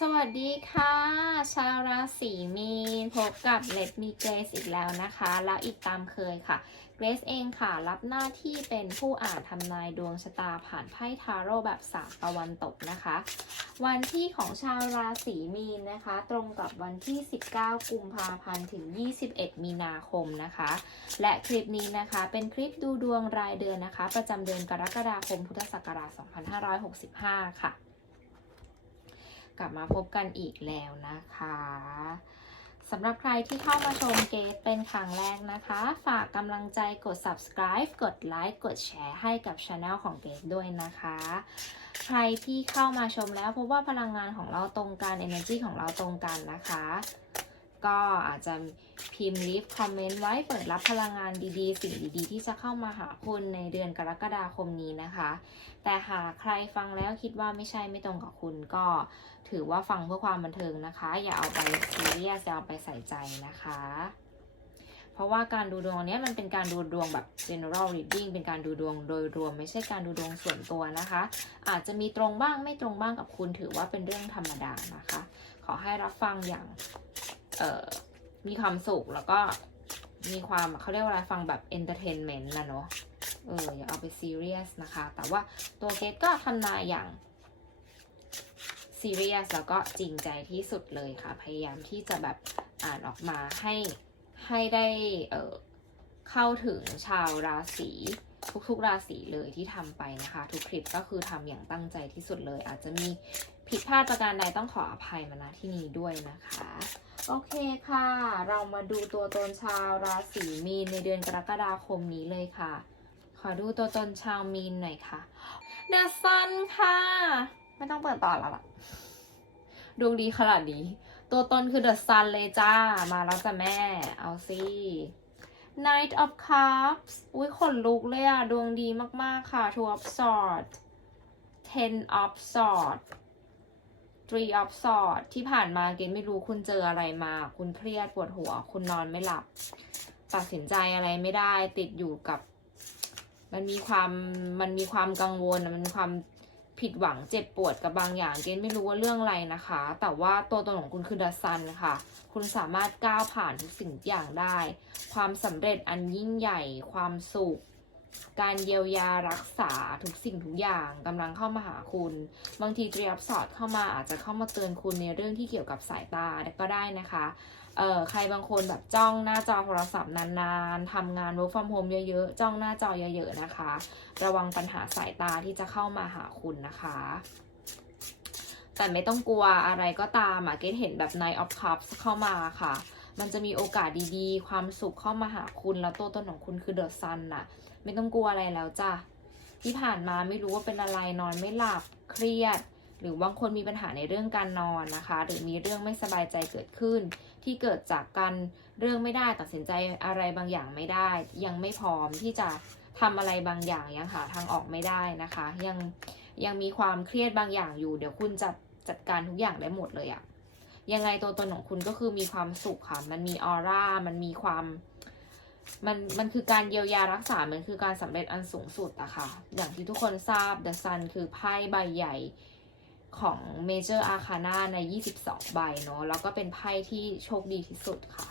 สวัสดีค่ะ ชาวราศีมีนพบกับเลดมีเกรซอีกแล้วนะคะ แล้วอีกตามเคยค่ะ เกรซเองค่ะ รับหน้าที่เป็นผู้อ่านทำนายดวงชะตาผ่านไพ่ทาโร่แบบศาสตร์ตะวันตกนะคะ วันที่ของชาวราศีมีนนะคะ ตรงกับวันที่ 19 กุมภาพันธ์ถึง 21 มีนาคมนะคะ และคลิปนี้นะคะเป็นคลิปดูดวงรายเดือนนะคะ ประจำเดือนกรกฎาคมพุทธศักราช 2565 ค่ะ กลับมาพบกันอีกแล้วนะคะสำหรับใครที่เข้ามาชมเกตเป็นครั้งแรกนะคะ ฝากกำลังใจกด subscribe กดไลค์กดแชร์ให้กับช anel ของเกตด้วยนะคะ ใครที่เข้ามาชมแล้วพบว่าพลังงานของเราตรงกัน energy ของเราตรงกันนะคะ ก็อาจจะพิมพ์ leave comment ไว้เปิดรับพลังงานดีๆ สิ่งดีๆ ที่จะเข้ามาหาคุณในเดือนกรกฎาคมนี้นะคะ แต่หากใครฟังแล้วคิดว่าไม่ใช่ไม่ตรงกับคุณก็ถือว่าฟังเพื่อความบันเทิงนะคะ อย่าเอาไปซีเรียสอย่าเอาไปใส่ใจนะคะ เพราะว่าการดูดวงเนี้ยมันเป็นการดูดวงแบบ general reading เป็นการดูดวงโดยรวม ไม่ใช่การดูดวงส่วนตัวนะคะ อาจจะมีตรงบ้างไม่ตรงบ้างกับคุณถือว่าเป็นเรื่องธรรมดานะคะ ขอให้รับฟังอย่าง เอ่อมีความสุขแล้วก็มีความเขาเรียกว่าอะไรฟังแบบ entertainment นะเนาะเอออย่าเอาไปซีเรียสนะคะ แต่ว่าตัวเกตก็ทำนายอย่างซีเรียสแล้วก็จริงใจที่สุดเลยค่ะ พยายามที่จะแบบอ่านออกมาให้ให้ได้เออเข้าถึงชาวราศีทุกๆ ราศีเลยที่ทำไปนะคะ ทุกคลิปก็คือทำอย่างตั้งใจที่สุดเลย อาจจะมี ผิดพลาดประการใดต้องขออภัยมาณที่นี้ด้วยนะคะ โอเคค่ะ เรามาดูตัวตนชาวราศีมีนในเดือนกรกฎาคมนี้เลยค่ะ ขอดูตัวตนชาวมีนหน่อยค่ะ The Sun ค่ะ ไม่ต้องเปิดต่อแล้วล่ะดวงดีขนาดนี้ ตัวตนคือ The Sun เลยจ้า มาแล้วจ้ะแม่ เอาสิ Knight of Cups อุ้ยขนลุกเลยอะดวงดีมาก ๆ ค่ะ Two of Swords Ten of Swords Three of Swords ที่ผ่านมาเกณไม่รู้คุณเจออะไรมา คุณเครียดปวดหัว คุณนอนไม่หลับ ตัดสินใจอะไรไม่ได้ติดอยู่กับ มันมีความมันมีความกังวลมันมีความผิดหวังเจ็บปวดกับบางอย่างเกณไม่รู้ว่าเรื่องอะไรนะคะ แต่ว่าตัวตนของคุณคือดัซันค่ะ คุณสามารถก้าวผ่านทุกสิ่งทุกอย่างได้ ความสำเร็จอันยิ่งใหญ่ความสุข การเยียวยารักษาทุกสิ่งทุกอย่างกำลังเข้ามาหาคุณ บางทีเตรียมสอดเข้ามาอาจจะเข้ามาเตือนคุณในเรื่องที่เกี่ยวกับสายตาก็ได้นะคะเอ่อใครบางคนแบบจ้องหน้าจอโทรศัพท์นานๆทำงาน work from home เยอะๆ จ้องหน้าจอเยอะๆนะคะ ระวังปัญหาสายตาที่จะเข้ามาหาคุณนะคะ แต่ไม่ต้องกลัวอะไรก็ตามอะเกดเห็นแบบ Night of Cups เข้ามาค่ะ มันจะมีโอกาสดีๆ ความสุขเข้ามาหาคุณแล้วตัวตนของคุณคือ The Sun น่ะ ไม่ต้องกลัวอะไรแล้วจ้ะที่ผ่านมาไม่รู้ว่าเป็นอะไรนอนไม่หลับเครียด หรือบางคนมีปัญหาในเรื่องการนอนนะคะ หรือมีเรื่องไม่สบายใจเกิดขึ้น ที่เกิดจากการเรื่องไม่ได้ตัดสินใจอะไรบางอย่างไม่ได้ ยังไม่พร้อมที่จะทำอะไรบางอย่างยังหาทางออกไม่ได้นะคะ ยังยังมีความเครียดบางอย่างอยู่ เดี๋ยวคุณจะจัดการทุกอย่างได้หมดเลยอะยังไงตัวตนของคุณก็คือมีความสุขค่ะ มันมีออร่า มันมีความ มันมันคือการเยียวยารักษา มันคือการสำเร็จอันสูงสุดอะค่ะ อย่างที่ทุกคนทราบ The Sun คือไพ่ใบใหญ่ของ Major Arcana ใน 22 ใบเนาะ แล้วก็เป็นไพ่ที่โชคดีที่สุดค่ะ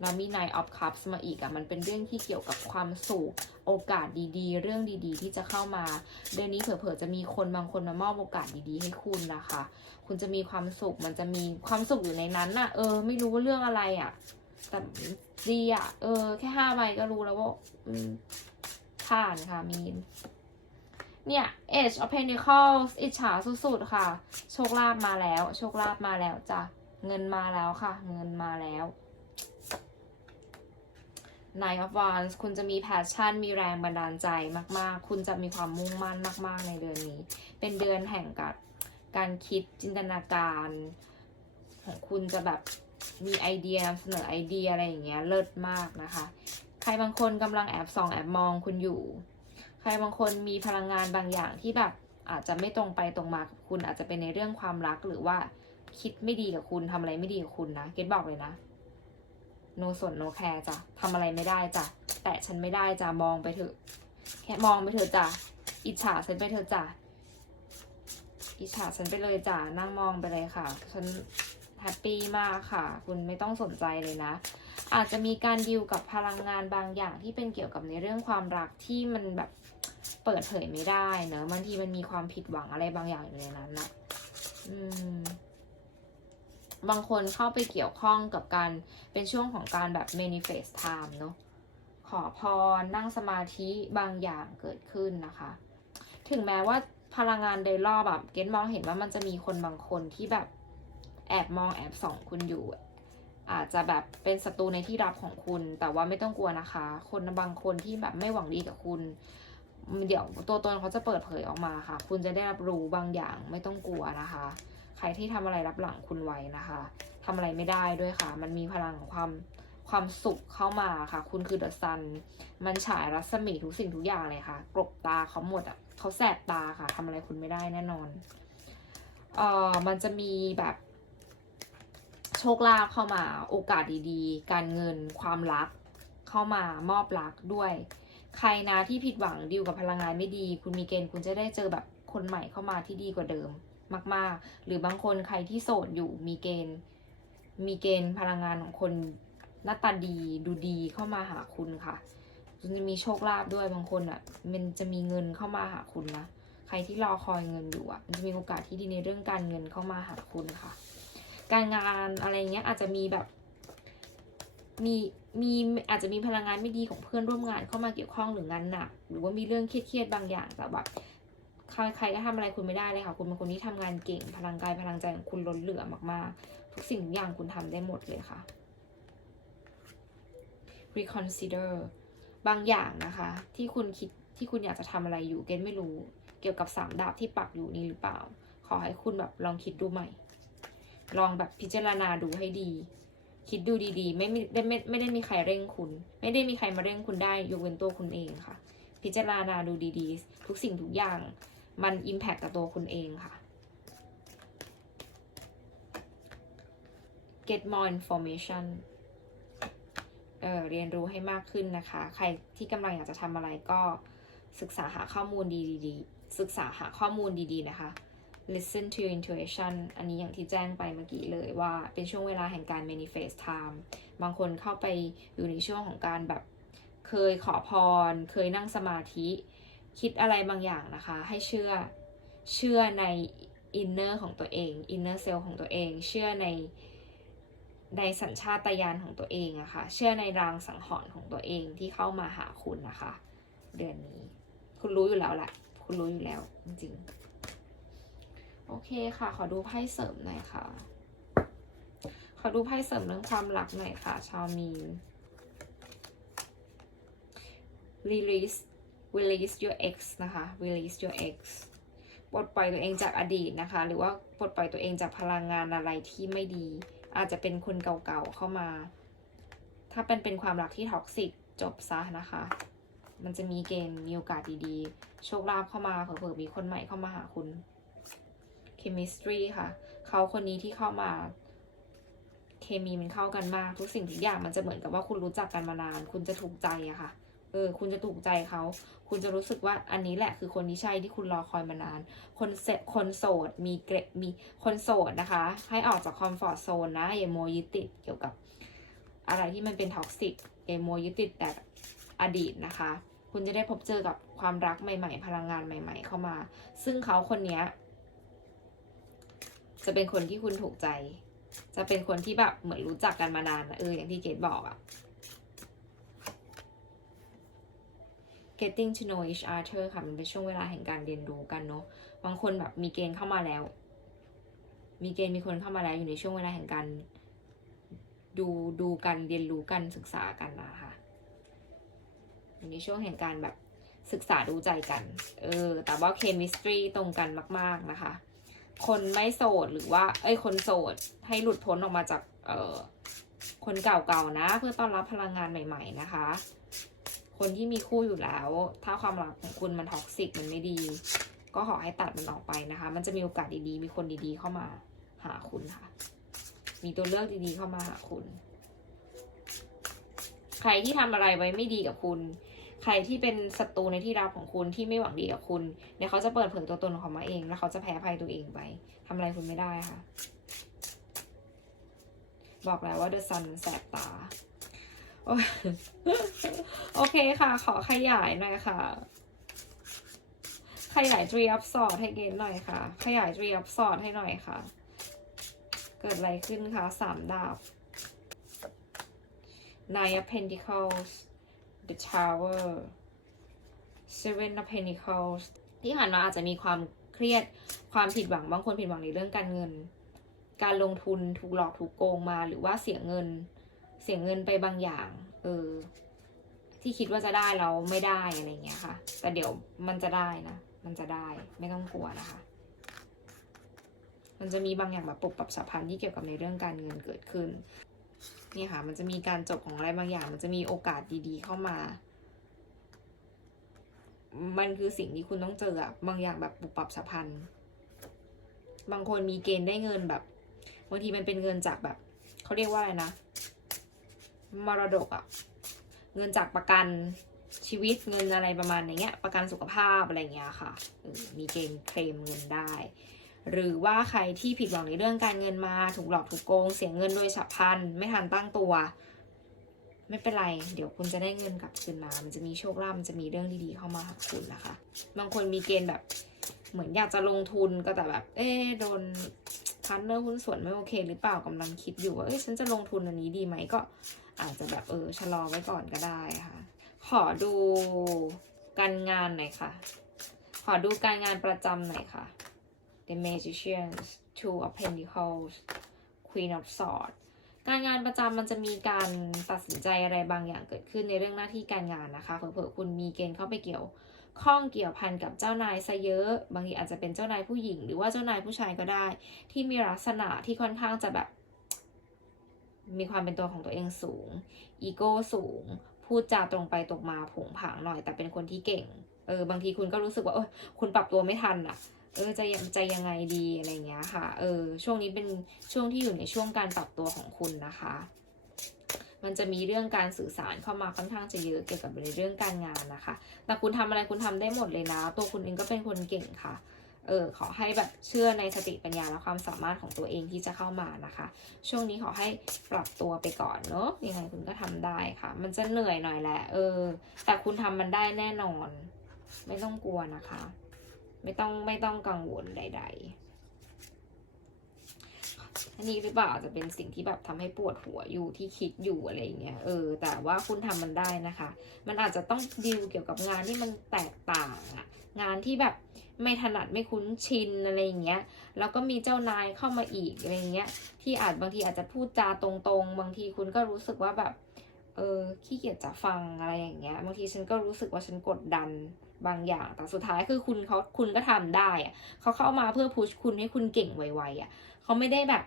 แล้วมี Nine of Cups มาอีกอะมันเป็นเรื่องที่เกี่ยวกับความสุข โอกาสดีๆ เรื่องดีๆ ที่จะเข้ามา เดือนนี้เผลอๆ จะมีคนบางคนมามอบโอกาสดีๆ ให้คุณนะคะ คุณจะมีความสุข มันจะมีความสุขอยู่ในนั้นน่ะ เออ ไม่รู้ว่าเรื่องอะไรอะ แต่ดีอะเออ แค่ห้าใบก็รู้แล้วว่าอืมผ่านค่ะมีน เนี่ย Age of Pentacles อิจฉาสุดๆค่ะ โชคลาภมาแล้ว โชคลาภมาแล้วจ้ะ เงินมาแล้วค่ะ เงินมาแล้ว Nine of Wands คุณจะมีแพชชั่น มีแรงบันดาลใจมาก ๆ คุณจะมีความมุ่งมั่นมาก ๆ ในเดือนนี้ เป็นเดือนแห่งกับการคิดจินตนาการ ของคุณจะแบบ มีไอเดียนำเสนอไอเดียอะไรอย่างเงี้ยเลิศมากนะคะ ใครบางคนกำลังแอบส่องแอบมองคุณอยู่ ใครบางคนมีพลังงานบางอย่างที่แบบอาจจะไม่ตรงไปตรงมากับคุณอาจจะเป็นในเรื่องความรักหรือว่าคิดไม่ดีกับคุณทำอะไรไม่ดีกับคุณนะเกดบอกเลยนะโนสนโนแคร์จ้ะทำอะไรไม่ได้จ้ะแตะฉันไม่ได้จ้ะมองไปเถอะ แค่มองไปเถอะจ้ะอิจฉาฉันไปเถอะจ้ะอิจฉาฉันไปเลยจ้ะนั่งมองไปเลยค่ะฉัน แฮปปี้มากค่ะ คุณไม่ต้องสนใจเลยนะ อาจจะมีการดิวกับพลังงานบางอย่างที่เป็นเกี่ยวกับในเรื่องความรักที่มันแบบเปิดเผยไม่ได้เนอะบางทีมันมีความผิดหวังอะไรบางอย่างอยู่ในนั้นนะอืมบางคนเข้าไปเกี่ยวข้องกับการเป็นช่วงของการแบบ manifest time เนอะขอพรนั่งสมาธิบางอย่างเกิดขึ้นนะคะ ถึงแม้ว่าพลังงานโดยรอบแบบเกตมองเห็นว่ามันจะมีคนบางคนที่แบบ แอบมองแอบส่องคุณอยู่ อาจจะแบบเป็นศัตรูในที่รับของคุณ แต่ว่าไม่ต้องกลัวนะคะ คนบางคนที่แบบไม่หวังดีกับคุณ เดี๋ยวตัวตนเขาจะเปิดเผยออกมาค่ะ คุณจะได้รับรู้บางอย่างไม่ต้องกลัวนะคะ ใครที่ทำอะไรรับหลังคุณไว้นะคะทำอะไรไม่ได้ด้วยค่ะ มันมีพลังของความความสุขเข้ามาค่ะ คุณคือเดอะซัน มันฉายรัศมีทุกสิ่งทุกอย่างเลยค่ะ กลบตาเขาหมดอะเขาแสบตาค่ะทำอะไรคุณไม่ได้แน่นอน เอ่อ มันจะมีแบบ ชคลาภเข้ามา โอกาสดีๆ การเงินความรักเข้ามามอบรักด้วย ใครนะที่ผิดหวังดิวกับพลังงานไม่ดี คุณมีเกณฑ์คุณจะได้เจอแบบคนใหม่เข้ามาที่ดีกว่าเดิมมาก ๆ หรือบางคนใครที่โสดอยู่มีเกณฑ์ มีเกณฑ์พลังงานของคนหน้าตาดีดูดีเข้ามาหาคุณค่ะคุณจะมีโชคลาภด้วยบางคนอะ มันจะมีเงินเข้ามาหาคุณนะใครที่รอคอยเงินอยู่อะมันจะมีโอกาสที่ดีในเรื่องการเงินเข้ามาหาคุณค่ะ การงานอะไรเงี้ยอาจจะมีแบบมีมีอาจจะมีพลังงานไม่ดีของเพื่อนร่วมงานเข้ามาเกี่ยวข้องหรืองานหนักหรือว่ามีเรื่องเครียดๆบางอย่างแต่แบบใครใครก็ทำอะไรคุณไม่ได้เลยค่ะ คุณเป็นคนที่ทำงานเก่ง พลังกายพลังใจของคุณล้นเหลือมากๆ ทุกสิ่งทุกอย่างคุณทำได้หมดเลยค่ะ reconsider บางอย่างนะคะ ที่คุณคิดที่คุณอยากจะทำอะไรอยู่เกณฑ์ไม่รู้ เกี่ยวกับสามดาบที่ปักอยู่นี่หรือเปล่า ขอให้คุณแบบลองคิดดูใหม่ ลองแบบพิจารณาดูให้ดี คิดดูดีๆ ไม่มีไม่ไม่ไม่ได้มีใครเร่งคุณ ไม่ได้มีใครมาเร่งคุณได้ยกเว้นตัวคุณเองค่ะ พิจารณาดูดีๆ ทุกสิ่งทุกอย่างมัน impact กับตัวคุณเองค่ะ get more information เออเรียนรู้ให้มากขึ้นนะคะ ใครที่กำลังอยากจะทำอะไรก็ศึกษาหาข้อมูลดีๆ ศึกษาหาข้อมูลดีๆนะคะ listen to intuition อันนี้อย่างที่แจ้งไปเมื่อกี้เลยว่าเป็นช่วงเวลาแห่งการ manifest time บางคนเข้าไปอยู่ในช่วงของการแบบเคยขอพร เคยนั่งสมาธิ คิดอะไรบางอย่างนะคะ ให้เชื่อ เชื่อในอินเนอร์ของตัวเองอินเนอร์เซลล์ของตัวเอง เชื่อในในสัญชาตญาณของตัวเองอะคะ่ะ เชื่อในรางสังหรณ์ของตัวเองที่เข้ามาหาคุณนะคะ เดือนนี้ คุณรู้อยู่แล้วแหละ คุณรู้อยู่แล้วจริงๆ โอเคค่ะ ขอดูไพ่เสริมหน่อยค่ะ ขอดูไพ่เสริมเรื่องความรักหน่อยค่ะ ชาวมีน release release your ex นะคะ release your ex ปลดปล่อยตัวเองจากอดีตนะคะ หรือว่าปลดปล่อยตัวเองจากพลังงานอะไรที่ไม่ดี อาจจะเป็นคนเก่าๆเข้ามา ถ้าเป็นเป็นความรักที่ท็อกซิกจบซะนะคะ มันจะมีเกณฑ์มีโอกาสดีๆ โชคลาภเข้ามาเผื่อๆมีคนใหม่เข้ามาหาคุณ chemistry ค่ะ เขาคนนี้ที่เข้ามา เคมีมันเข้ากันมาก ทุกสิ่งทุกอย่างมันจะเหมือนกับว่าคุณรู้จักกันมานาน คุณจะถูกใจอะค่ะ เออ คุณจะถูกใจเขา คุณจะรู้สึกว่าอันนี้แหละคือคนที่ใช่ที่คุณรอคอยมานาน คนเสคนโสด มีเกรมีคนโสดนะคะ ให้ออกจากคอมฟอร์ทโซนนะ อย่าโมยึดติดเกี่ยวกับอะไรที่มันเป็นท็อกซิกอย่าโมยึดติดแต่อดีตนะคะ คุณจะได้พบเจอกับความรักใหม่ ๆ พลังงานใหม่ ๆ เข้ามา ซึ่งเขาคนเนี้ย จะเป็นคนที่คุณถูกใจ จะเป็นคนที่แบบเหมือนรู้จักกันมานานนะเอออย่างที่เกดบอกอะ getting to know each other ค่ะ มันเป็นช่วงเวลาแห่งการเรียนรู้กันเนาะ บางคนแบบมีเกณฑ์เข้ามาแล้ว มีเกณฑ์มีคนเข้ามาแล้วอยู่ในช่วงเวลาแห่งการดูดูกันเรียนรู้กันศึกษากันนะคะอยู่ในช่วงแห่งการแบบศึกษาดูใจกัน เออ แต่ว่า chemistry ตรงกันมาก ๆ นะคะ คนไม่โสดหรือว่า เอ้ยคนโสดให้หลุดพ้นออกมาจากเอ่อคนเก่าๆนะ เพื่อต้อนรับพลังงานใหม่ ๆ นะคะ คนที่มีคู่อยู่แล้ว ถ้าความรักของคุณมันท็อกซิกมันไม่ดี ก็ขอให้ตัดมันออกไปนะคะ มันจะมีโอกาสดีๆ มีคนดีๆ เข้ามาหาคุณค่ะ มีตัวเลือกดีๆเข้ามาหาคุณ ใครที่ทำอะไรไว้ไม่ดีกับคุณ ใครที่เป็นศัตรูในที่รับของคุณที่ไม่หวังดีกับคุณเนี่ยเขาจะเปิดเผยตัวตนของเขามาเอง แล้วเขาจะแพ้ภัยตัวเองไปทำอะไรคุณไม่ได้ค่ะ บอกแล้วว่า The Sun แสบตา โอเคค่ะ ขอขยายหน่อยค่ะ ขยาย Tree of Swords ให้เกณฑ์หน่อยค่ะ ขยาย Tree of Swords ให้หน่อยค่ะ เกิดอะไรขึ้นคะสามดาบ Nine of Pentacles The Tower Seven of Pentacles ที่ผ่านมาอาจจะมีความเครียดความผิดหวังบางคนผิดหวังในเรื่องการเงิน การลงทุนถูกหลอกถูกโกงมาหรือว่าเสียเงิน เสียเงินไปบางอย่าง เออ ที่คิดว่าจะได้เราไม่ได้อะไรเงี้ยค่ะ แต่เดี๋ยวมันจะได้นะมันจะได้ไม่ต้องกลัวนะคะ มันจะมีบางอย่างแบบปรับปรับสัมพันธ์ที่เกี่ยวกับในเรื่องการเงินเกิดขึ้น นี่ยค่ะ มันจะมีการจบของอะไรบางอย่าง มันจะมีโอกาสดีๆเข้ามา มันคือสิ่งที่คุณต้องเจออะบางอย่างแบบปรับปรับสัมพันธ์บางคนมีเกณฑ์ได้เงินแบบบางทีมันเป็นเงินจากแบบเขาเรียกว่าอะไรนะ มรดกอะเงินจากประกันชีวิตเงินอะไรประมาณอย่างเงี้ย ประกันสุขภาพอะไรเงี้ยค่ะมีเกณฑ์เคลมเงินได้ หรือว่าใครที่ผิดหวังในเรื่องการเงินมาถูกหลอกถูกโกง เสียเงินโดยฉับพลันไม่ทันตั้งตัว ไม่เป็นไร เดี๋ยวคุณจะได้เงินกลับคืนมา มันจะมีโชคลาภมันจะมีเรื่องดีๆเข้ามาหาคุณนะคะ บางคนมีเกณฑ์แบบ เหมือนอยากจะลงทุนก็แต่แบบ เอ๊โดนพาร์ทเนอร์หุ้นส่วนไม่โอเค หรือเปล่ากำลังคิดอยู่ว่าเอ้ยฉันจะลงทุนอันนี้ดีไหมก็ อาจจะแบบเออชะลอไว้ก่อนก็ได้ค่ะ ขอดูการงานหน่อยค่ะ ขอดูการงานประจำหน่อยค่ะ The Magicians Two of Pentacles Queen of Swords การงานประจำมันจะมีการตัดสินใจอะไรบางอย่างเกิดขึ้นในเรื่องหน้าที่การงานนะคะ เผื่อคุณมีเกณฑ์เข้าไปเกี่ยวข้องเกี่ยวพันกับเจ้านายซะเยอะ บางทีอาจจะเป็นเจ้านายผู้หญิง หรือว่าเจ้านายผู้ชายก็ได้ ที่มีลักษณะที่ค่อนข้างจะแบบ มีความเป็นตัวของตัวเองสูง อีโก้สูง พูดจาตรงไปตรงมาผงผางหน่อย แต่เป็นคนที่เก่ง เออบางทีคุณก็รู้สึกว่าเออคุณปรับตัวไม่ทันอะ เออจะยังจะยังไงดีอะไรเงี้ยค่ะ เออช่วงนี้เป็นช่วงที่อยู่ในช่วงการปรับตัวของคุณนะคะ มันจะมีเรื่องการสื่อสารเข้ามาค่อนข้างจะเยอะเกี่ยวกับในเรื่องการงานนะคะ แต่คุณทำอะไรคุณทำได้หมดเลยนะ ตัวคุณเองก็เป็นคนเก่งค่ะเออขอให้แบบเชื่อในสติปัญญาและความสามารถของตัวเองที่จะเข้ามานะคะ ช่วงนี้ขอให้ปรับตัวไปก่อนเนอะยังไงคุณก็ทำได้ค่ะ มันจะเหนื่อยหน่อยแหละเออ แต่คุณทำมันได้แน่นอน ไม่ต้องกลัวนะคะ ไม่ต้องไม่ต้องกังวลใด ๆ อันนี้หรือเปล่าจะเป็นสิ่งที่แบบทำให้ปวดหัวอยู่ที่คิดอยู่อะไรเงี้ยเออ แต่ว่าคุณทำมันได้นะคะ มันอาจจะต้องดิวเกี่ยวกับงานที่มันแตกต่างอะงานที่แบบไม่ถนัดไม่คุ้นชินอะไรเงี้ย แล้วก็มีเจ้านายเข้ามาอีกอะไรเงี้ย ที่อาจบางทีอาจจะพูดจาตรงๆ บางทีคุณก็รู้สึกว่าแบบ เออขี้เกียจจะฟังอะไรอย่างเงี้ยบางทีฉันก็รู้สึกว่าฉันกดดันบางอย่าง แต่สุดท้ายคือคุณเขาคุณก็ทำได้อะเขาเข้ามาเพื่อพุชคุณให้คุณเก่งไวๆอะเขาไม่ได้แบบ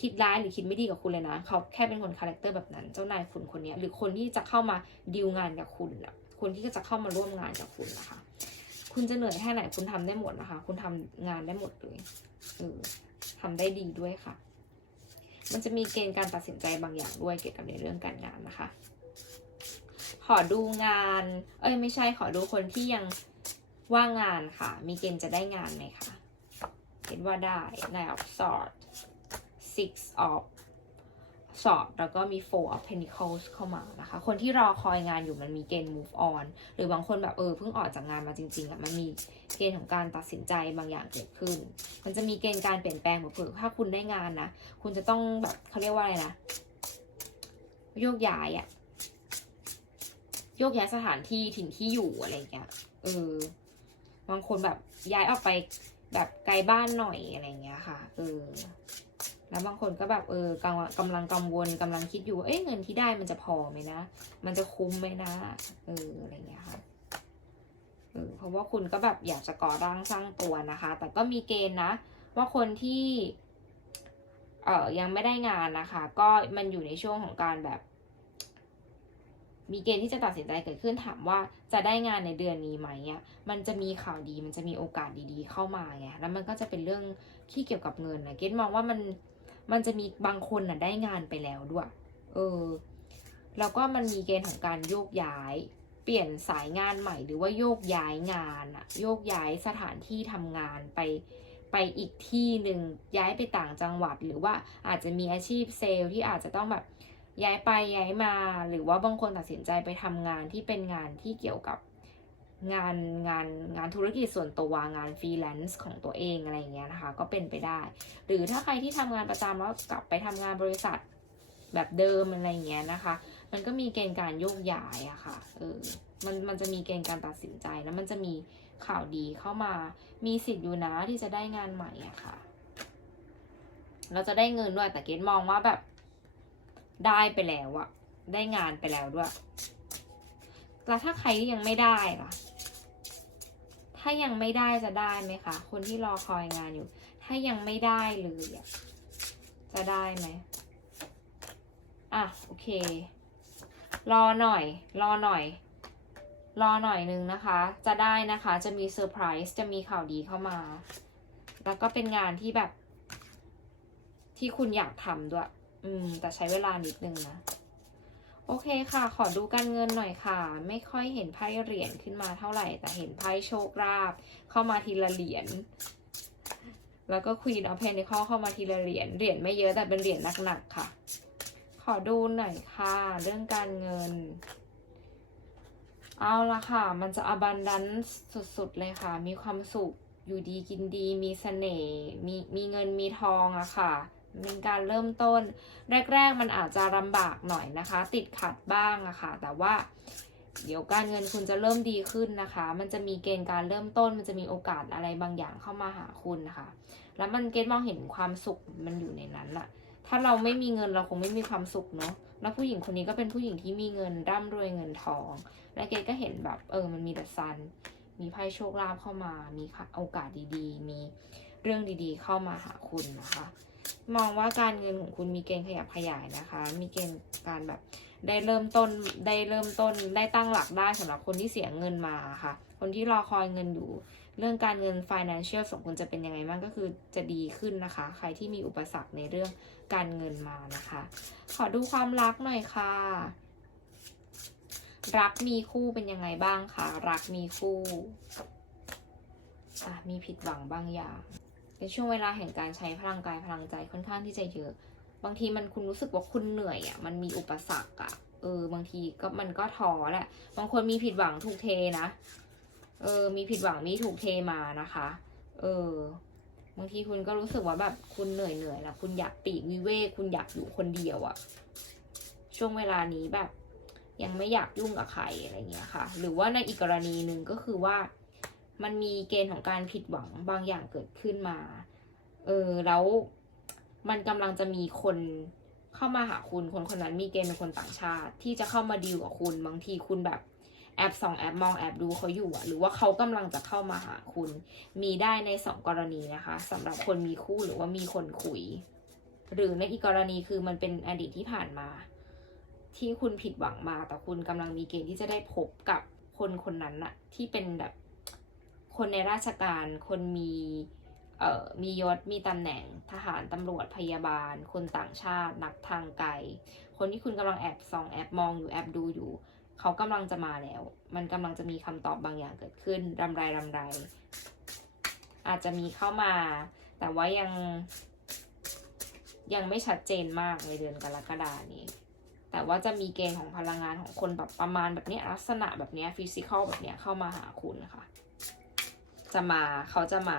คิดร้ายหรือคิดไม่ดีกับคุณเลยนะ เขาแค่เป็นคนคาแรคเตอร์แบบนั้น เจ้านายคุณคนนี้หรือคนที่จะเข้ามาดีลงานกับคุณอะคนที่จะเข้ามาร่วมงานกับคุณนะคะ คุณจะเหนื่อยแค่ไหนคุณทำได้หมดนะคะ คุณทำงานได้หมดเลยเออทำได้ดีด้วยค่ะ มันจะมีเกณฑ์การตัดสินใจบางอย่างด้วยเกี่ยวกับในเรื่องการงานนะคะ ขอดูงาน เอ้ยไม่ใช่ขอดูคนที่ยังว่างงานค่ะ มีเกณฑ์จะได้งานไหมคะเห็นว่าได้ Nine of Swords Six of Swords แล้วก็มี Four of Pentacles เข้ามานะคะ คนที่รอคอยงานอยู่มันมีเกณฑ์ move on หรือบางคนแบบเออเพิ่งออกจากงานมาจริงๆอะมันมีเกณฑ์ของการตัดสินใจบางอย่างเกิดขึ้น มันจะมีเกณฑ์การเปลี่ยนแปลงแบบเผื่อถ้าคุณได้งานนะ คุณจะต้องแบบเขาเรียกว่าอะไรนะ โยกย้ายอะโยกย้ายสถานที่ถิ่นที่อยู่อะไรอย่างเงี้ยเออบางคนแบบย้ายออกไปแบบไกลบ้านหน่อยอะไรอย่างเงี้ยค่ะ เออ แล้วบางคนก็แบบเออกำลังกำลังกังวลกำลังคิดอยู่ว่าเอ๊ะเงินที่ได้มันจะพอไหมนะ มันจะคุ้มไหมนะ เอออะไรอย่างเงี้ยค่ะเออเพราะว่าคุณก็แบบอยากจะก่อร่างสร้างตัวนะคะ แต่ก็มีเกณฑ์นะ ว่าคนที่เอ่อยังไม่ได้งานนะคะ ก็มันอยู่ในช่วงของการแบบ มีเกณฑ์ที่จะตัดสินใจเกิดขึ้นถามว่าจะได้งานในเดือนนี้ไหมอะมันจะมีข่าวดีมันจะมีโอกาสดีๆ เข้ามาไงแล้วมันก็จะเป็นเรื่องที่เกี่ยวกับเงินนะเกณฑ์มองว่ามัน มันจะมีบางคนน่ะได้งานไปแล้วด้วย เออ แล้วก็มันมีเกณฑ์ของการโยกย้าย เปลี่ยนสายงานใหม่หรือว่าโยกย้ายงานอะโยกย้ายสถานที่ทำงานไปไปอีกที่หนึ่งย้ายไปต่างจังหวัด หรือว่าอาจจะมีอาชีพเซลล์ที่อาจจะต้องแบบย้ายไปย้ายมา หรือว่าบางคนตัดสินใจไปทำงานที่เป็นงานที่เกี่ยวกับ งานงานงานธุรกิจส่วนตัวงานฟรีแลนซ์ของตัวเองอะไรอย่างเงี้ยนะคะ ก็เป็นไปได้ หรือถ้าใครที่ทำงานประจำแล้วกลับไปทำงานบริษัทแบบเดิมอะไรอย่างเงี้ยนะคะ มันก็มีเกณฑ์การโยกย้ายอะค่ะเออมันมันจะมีเกณฑ์การตัดสินใจแล้วมันจะมีข่าวดีเข้ามา มีสิทธิ์อยู่นะที่จะได้งานใหม่อะค่ะ เราจะได้เงินด้วยแต่เกณฑ์มองว่าแบบได้ไปแล้วอะได้งานไปแล้วด้วย แล้วถ้าใครยังไม่ได้ล่ะ ถ้ายังไม่ได้จะได้ไหมคะ คนที่รอคอยงานอยู่ ถ้ายังไม่ได้เลยจะได้ไหมอะโอเค รอหน่อย รอหน่อย รอหน่อยนึงนะคะ จะได้นะคะ จะมีเซอร์ไพรส์จะมีข่าวดีเข้ามา แล้วก็เป็นงานที่แบบ ที่คุณอยากทำด้วย อืม แต่ใช้เวลานิดนึงนะ โอเคค่ะ ขอดูการเงินหน่อยค่ะ ไม่ค่อยเห็นไพ่เหรียญขึ้นมาเท่าไหร่ แต่เห็นไพ่โชคลาภเข้ามาทีละเหรียญ แล้วก็ Queen of Pentacles เข้ามาทีละเหรียญ เหรียญไม่เยอะแต่เป็นเหรียญหนักๆค่ะ ขอดูหน่อยค่ะ เรื่องการเงิน เอาละค่ะ มันจะ abundance สุดๆเลยค่ะ มีความสุข อยู่ดีกินดี มีเสน่ห์ มีมีเงินมีทองอะค่ะ เป็นการเริ่มต้น แรก ๆ มันอาจจะลำบากหน่อยนะคะ ติดขัดบ้างอะค่ะ แต่ว่าเดี๋ยวการเงินคุณจะเริ่มดีขึ้นนะคะ มันจะมีเกณฑ์การเริ่มต้น มันจะมีโอกาสอะไรบางอย่างเข้ามาหาคุณนะคะ แล้วมันเกณฑ์มองเห็นความสุขมันอยู่ในนั้นอะถ้าเราไม่มีเงินเราคงไม่มีความสุขเนาะ แล้วผู้หญิงคนนี้ก็เป็นผู้หญิงที่มีเงินร่ำรวยเงินทอง และเกดก็เห็นแบบเออ มันมีแต่ซัน มีไพ่โชคลาภเข้ามา มีโอกาสดีๆ มีเรื่องดีๆ เข้ามาหาคุณนะคะ มองว่าการเงินของคุณมีเกณฑ์ขยับขยายนะคะ มีเกณฑ์การแบบได้เริ่มต้นได้เริ่มต้นได้ตั้งหลักได้สำหรับคนที่เสียเงินมาค่ะ คนที่รอคอยเงินอยู่ เรื่องการเงิน financial ของคุณจะเป็นยังไงบ้างก็คือจะดีขึ้นนะคะ ใครที่มีอุปสรรคในเรื่องการเงินมานะคะ ขอดูความรักหน่อยค่ะ รักมีคู่เป็นยังไงบ้างคะรักมีคู่อะมีผิดหวังบางอย่าง เป็นช่วงเวลาแห่งการใช้พลังกายพลังใจค่อนข้างที่จะเยอะ บางทีมันคุณรู้สึกว่าคุณเหนื่อยอะ มันมีอุปสรรคอะ เออ บางทีก็มันก็ท้อแหละ บางคนมีผิดหวังถูกเทนะ เออ มีผิดหวังมีถูกเทมานะคะ เออ บางทีคุณก็รู้สึกว่าแบบคุณเหนื่อยเหนื่อยแล้วคุณอยากปีกวิเวกคุณอยากอยู่คนเดียวอะ ช่วงเวลานี้แบบ ยังไม่อยากยุ่งกับใครอะไรเงี้ยค่ะ หรือว่าในอีกกรณีหนึ่งก็คือว่า มันมีเกณฑ์ของการผิดหวังบางอย่างเกิดขึ้นมา เออ แล้วมันกำลังจะมีคนเข้ามาหาคุณคนคนนั้นมีเกณฑ์เป็นคนต่างชาติ ที่จะเข้ามาดีลกับคุณบางทีคุณแบบแอบส่องแอบมองแอบดูเขาอยู่อะหรือว่าเขากำลังจะเข้ามาหาคุณ มีได้ในสองกรณีนะคะสำหรับคนมีคู่หรือว่ามีคนคุย หรือในอีกกรณีคือมันเป็นอดีตที่ผ่านมา ที่คุณผิดหวังมาแต่คุณกำลังมีเกณฑ์ที่จะได้พบกับคนคนนั้นอะที่เป็นแบบ คนในราชการคนมีเอ่อมียศมีตำแหน่งทหารตำรวจพยาบาล คนต่างชาติ นักทางไกล คนที่คุณกำลังแอบส่องแอบมองอยู่แอบดูอยู่ เขากำลังจะมาแล้ว มันกำลังจะมีคำตอบบางอย่างเกิดขึ้นรำไรรำไร อาจจะมีเข้ามา แต่ว่ายังยังไม่ชัดเจนมากในเดือนกรกฎานี้ แต่ว่าจะมีเกณฑ์ของพลังงานของคนแบบประมาณแบบนี้ลักษณะแบบนี้ฟิสิกอลแบบนี้เข้ามาหาคุณค่ะ จะมาเขาจะมา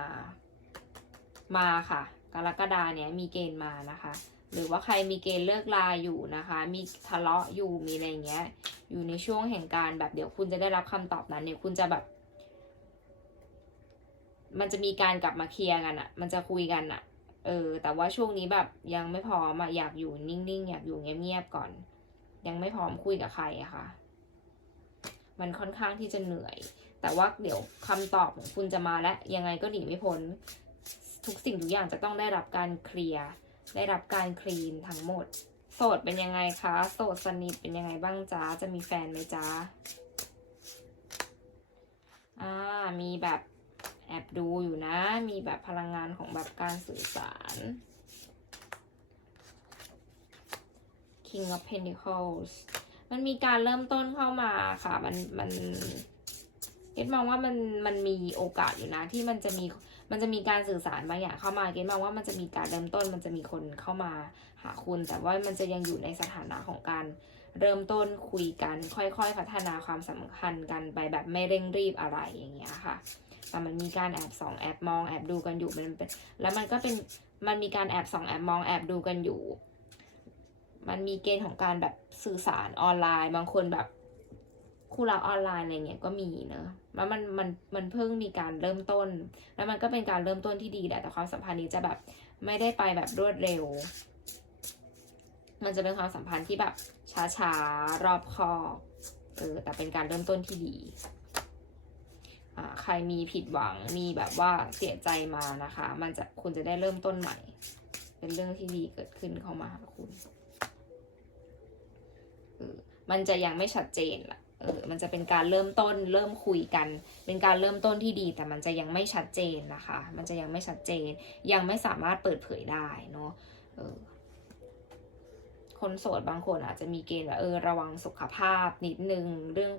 มาค่ะ กรกฎาเนี้ยมีเกณฑ์มานะคะ หรือว่าใครมีเกณฑ์เลิกลาอยู่นะคะ มีทะเลาะอยู่มีอะไรเงี้ย อยู่ในช่วงแห่งการแบบเดี๋ยวคุณจะได้รับคำตอบนั้นเนี่ยคุณจะแบบ มันจะมีการกลับมาเคลียร์กันอะมันจะคุยกันอะเออ แต่ว่าช่วงนี้แบบยังไม่พร้อมอะอยากอยู่นิ่งๆ อยากอยู่เงียบๆก่อน ยังไม่พร้อมคุยกับใครอะค่ะ มันค่อนข้างที่จะเหนื่อย แต่ว่าเดี๋ยวคำตอบของคุณจะมาและยังไงก็หนีไม่พ้นทุกสิ่งทุกอย่างจะต้องได้รับการเคลียร์ได้รับการคลีนทั้งหมด โสดเป็นยังไงคะ โสดสนิทเป็นยังไงบ้างจ๊ะจะมีแฟนไหมจ๊ะอ่ามีแบบแอบดูอยู่นะ มีแบบพลังงานของแบบการสื่อสาร King of Pentacles มันมีการเริ่มต้นเข้ามาค่ะ มันมัน เกดมองว่ามันมันมีโอกาสอยู่นะที่มันจะมีมันจะมีการสื่อสารบางอย่างเข้ามาเกดมองว่ามันจะมีการเริ่มต้น มันจะมีคนเข้ามาหาคุณ แต่ว่ามันจะยังอยู่ในสถานะของการเริ่มต้นคุยกัน ค่อยๆ พัฒนาความสัมพันธ์กันไปแบบไม่เร่งรีบอะไรอย่างเงี้ยค่ะแต่มันมีการแอบส่องแอบมองแอบดูกันอยู่มันเป็นแล้วมันก็เป็นมันมีการแอบส่องแอบมองแอบดูกันอยู่ มันมีเกณฑ์ของการแบบสื่อสารออนไลน์ บางคนแบบคู่รักออนไลน์อะไรเงี้ยก็มีเนอะ แล้วมันมันมันเพิ่งมีการเริ่มต้น แล้วมันก็เป็นการเริ่มต้นที่ดีแหละแต่ความสัมพันธ์นี้จะแบบไม่ได้ไปแบบรวดเร็ว มันจะเป็นความสัมพันธ์ที่แบบช้าๆรอบคอบเออแต่เป็นการเริ่มต้นที่ดีอ่าใครมีผิดหวังมีแบบว่าเสียใจมานะคะ มันจะคุณจะได้เริ่มต้นใหม่ เป็นเรื่องที่ดีเกิดขึ้นเข้ามาหาคุณเออมันจะยังไม่ชัดเจนล่ะ เออมันจะเป็นการเริ่มต้นเริ่มคุยกัน เป็นการเริ่มต้นที่ดี แต่มันจะยังไม่ชัดเจนนะคะ มันจะยังไม่ชัดเจน ยังไม่สามารถเปิดเผยได้เนาะเออคนโสดบางคนอาจจะมีเกณฑ์แบบเออระวังสุขภาพนิดนึงเรื่อง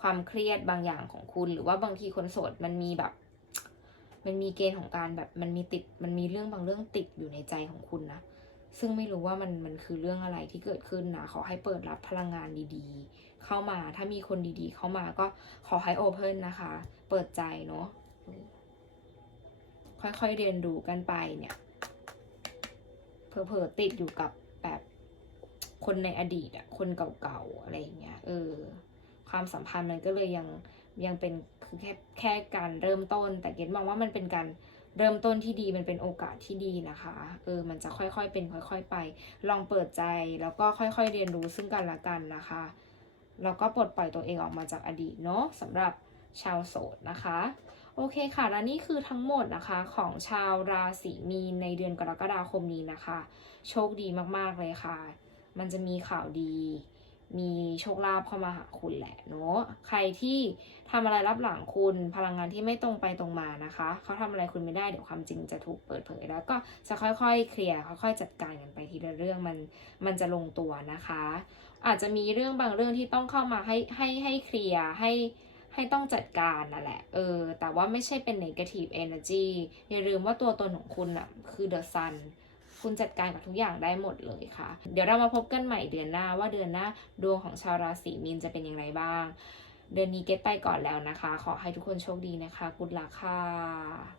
ความเครียดบางอย่างของคุณ หรือว่าบางทีคนโสดมันมีแบบ มันมีเกณฑ์ของการแบบมันมีติดมันมีเรื่องบางเรื่องติดอยู่ในใจของคุณนะ ซึ่งไม่รู้ว่ามันมันคือเรื่องอะไรที่เกิดขึ้นนะขอให้เปิดรับพลังงานดีๆ เข้ามาถ้ามีคนดีๆ เข้ามาก็ขอให้โอเพนนะคะ เปิดใจเนาะค่อยๆเรียนรู้กันไปเนี่ยเผลอๆติดอยู่กับแบบคนในอดีตอะคนเก่าๆอะไรอย่างเงี้ยเออ ความสัมพันธ์มันก็เลยยังยังเป็นคือแค่แค่การเริ่มต้น แต่เกดมองว่ามันเป็นการ เริ่มต้นที่ดีมันเป็นโอกาสที่ดีนะคะ เออ มันจะค่อยๆเป็นค่อย ๆ ไป ลองเปิดใจแล้วก็ค่อยๆเรียนรู้ซึ่งกันและกันนะคะ แล้วก็ปลดปล่อยตัวเองออกมาจากอดีตเนาะสำหรับชาวโสดนะคะ โอเคค่ะ และนี่คือทั้งหมดนะคะของชาวราศีมีนในเดือนกรกฎาคมนี้นะคะ โชคดีมากๆเลยค่ะ มันจะมีข่าวดี มีโชคลาภเข้ามาหาคุณแหละเนาะใครที่ทำอะไรรับหลังคุณพลังงานที่ไม่ตรงไปตรงมานะคะ เขาทำอะไรคุณไม่ได้เดี๋ยวความจริงจะถูกเปิดเผยแล้วก็จะค่อยๆ เคลียร์ค่อยๆจัดการกันไปทีละเรื่องมันมันจะลงตัวนะคะ อาจจะมีเรื่องบางเรื่องที่ต้องเข้ามาให้ให้ให้เคลียร์ให้ให้ต้องจัดการนั่นแหละ เออ แต่ว่าไม่ใช่เป็น negative energy อย่าลืมว่าตัวตนของคุณอะคือ the sun คุณจัดการกับทุกอย่างได้หมดเลยค่ะ เดี๋ยวเรามาพบกันใหม่เดือนหน้าว่าเดือนหน้าดวงของชาวราศีมีนจะเป็นอย่างไรบ้าง เดือนนี้เก็ตไปก่อนแล้วนะคะ ขอให้ทุกคนโชคดีนะคะกุดลักค่ะ